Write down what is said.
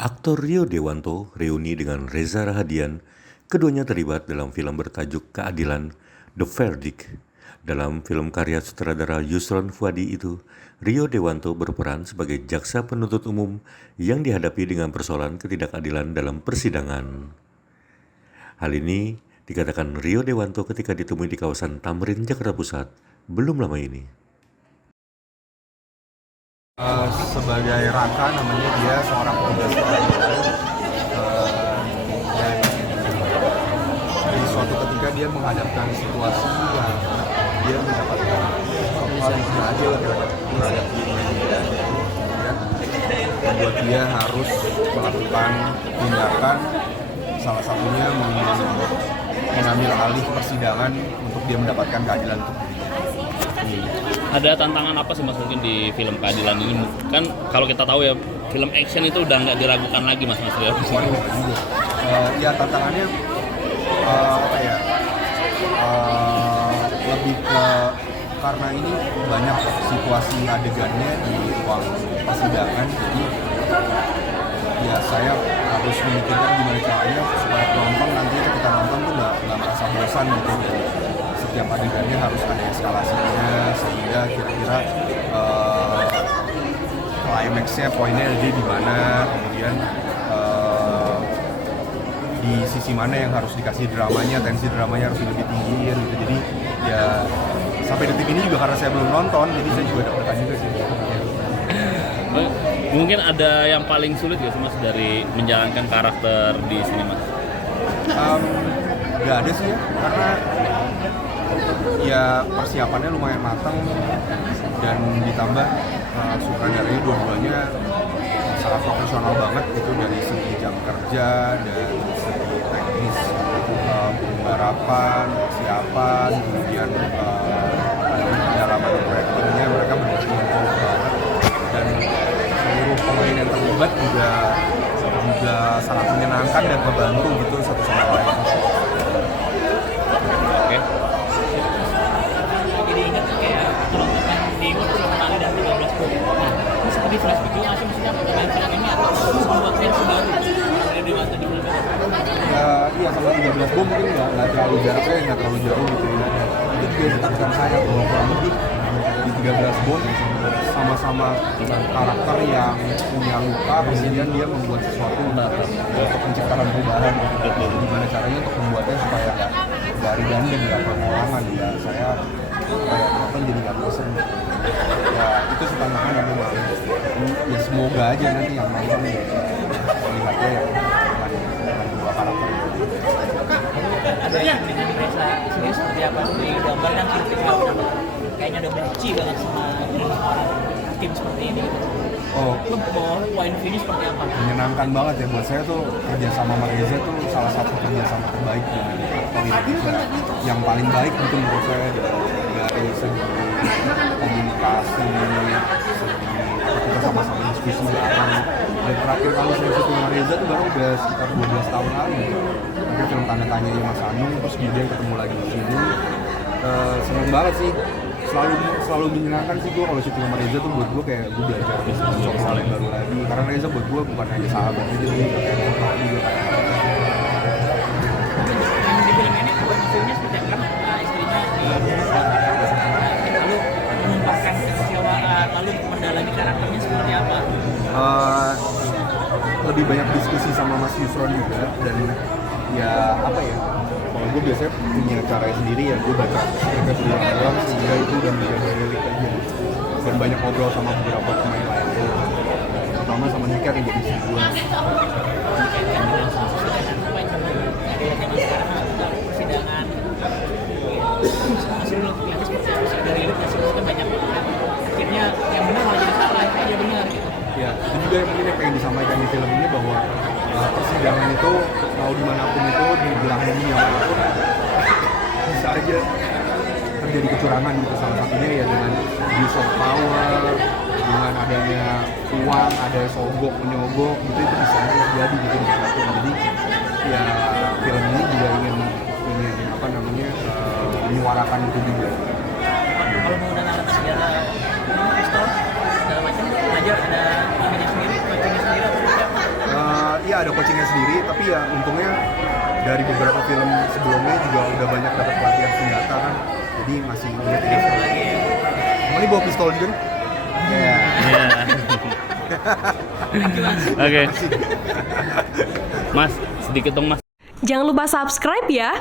Aktor Rio Dewanto reuni dengan Reza Rahadian. Keduanya terlibat dalam film bertajuk Keadilan, The Verdict. Dalam film karya sutradara Yusron Fuadi itu, Rio Dewanto berperan sebagai jaksa penuntut umum yang dihadapi dengan persoalan ketidakadilan dalam persidangan. Hal ini dikatakan Rio Dewanto ketika ditemui di kawasan Tamrin, Jakarta Pusat, belum lama ini. Sebagai Raka, namanya dia seorang petugas keadilan, dan di suatu ketika dia menghadapkan situasi yang dia mendapatkan suatu hal yang tidak adil terhadap dirinya dia, dan membuat dia harus melakukan tindakan, salah satunya mengambil alih persidangan untuk dia mendapatkan keadilan untuk dirinya. Ada tantangan apa sih Mas mungkin di film Keadilan ini? Kan kalau kita tahu ya, film action itu udah nggak diragukan lagi Mas Rio. Ya tantangannya lebih ke karena ini banyak situasi adegannya di ruang persidangan, jadi ya saya harus memikirkan gimana caranya supaya penonton nanti ketika nonton tuh nggak merasa bosan gitu. Setiap adegannya harus ada eskalasinya sehingga kira-kira climax-nya, poinnya ada di mana, kemudian di sisi mana yang harus dikasih dramanya, tensi dramanya harus lebih tinggi gitu. Jadi ya sampai detik ini juga karena saya belum nonton, jadi saya juga deg-degan juga sih. Mungkin ada yang paling sulit gak sih Mas dari menjalankan karakter di sini Mas? Gak ada sih ya, karena ya persiapannya lumayan matang dan ditambah sutradaranya dua-duanya sangat profesional banget gitu dari segi jam kerja dan segi teknis, penggarapan, persiapan, kemudian pendalaman actingnya mereka benar-benar banget, dan seluruh pemain yang terlibat juga sangat menyenangkan dan membantu gitu satu sama lain. Oke. Jadi ingat kayak penonton di pertama kali dan 13 bom. Nah, ini seperti flashback juga sih, maksudnya pemain film ini atau membuat versi baru dari Dewanto di film ini. Iya, sama 13 bom mungkin nggak terlalu jaraknya, nggak terlalu jauh gitu ya. Itu juga ditekankan saya bahwa kurang lebih di 13 bom sama-sama karakter yang punya luka, kemudian dia membuat sesuatu untuk menciptakan perubahan. Gimana caranya untuk membuatnya supaya nggak redundant, nggak pengulangan ya. Saya kayak nonton jadi nggak bosan. Ya itu sih tantangan yang memang ya semoga aja nanti yang nonton melihatnya yang dengan dua karakter itu. Ada yang dengan Reza sendiri seperti apa? Di gambar kan sih kayaknya udah benci banget sama orang tim seperti ini. Oh, Lu mau point finish seperti apa? menyenangkan banget ya buat saya tuh, kerja sama Reza tuh salah satu kerja sama terbaik di aktor Indonesia, yang paling baik gitu menurut saya dari segi komunikasi, segi kita sama-sama diskusi bareng. Dan terakhir kali saya syuting sama Reza tuh baru udah sekitar 12 tahun lalu. Akhirnya film Tanda Tanyanya Mas Anung, terus kemudian ketemu lagi di sini. Seneng banget sih, selalu menyenangkan sih gue kalau syuting sama Reza tuh. Buat gue kayak gue belajar sesuatu hal yang baru lagi, karena Reza buat gue bukan hanya sahabat gitu, dia kayak motor juga. Yang di film ini point of view-nya seperti apa? Nah, istrinya lalu menumpahkan kekecewaan, lalu mendalami karakternya seperti apa? Lebih banyak diskusi sama Mas Yusron juga, dan ya apa ya, kalau gue biasanya punya cara sendiri ya, gue baca mereka sendiri doang sehingga itu udah menjadi lirik aja, dan banyak ngobrol sama beberapa pemain lain, terutama sama Nika yang jadi istri gue. Persidangan masih belum kelihatan seperti apa sih dari lirik masih banyak akhirnya yang benar malah jadi salah, yang benar gitu. Ya, itu juga yang mungkin yang pengen disampaikan di film ini, bahwa persidangan itu mau dimanapun itu, di belahan dunia manapun bisa aja terjadi kecurangan gitu. Salah satunya ya dengan abuse of power, dengan adanya uang, ada sogok menyogok gitu, itu bisa aja terjadi gitu di satu. Jadi ya film ini juga ingin apa namanya menyuarakan itu juga. Kalau menggunakan segala pistol segala macam, aja ada ininya sendiri, coachingnya sendiri atau tidak? dia ada coachingnya sendiri, tapi ya untungnya dari beberapa film sebelumnya juga udah banyak dapat pelatihan senjata kan, jadi masih inget ini. Ini bawa pistol juga nih. Iya. Oke. Mas, sedikit dong Mas. Jangan lupa subscribe ya.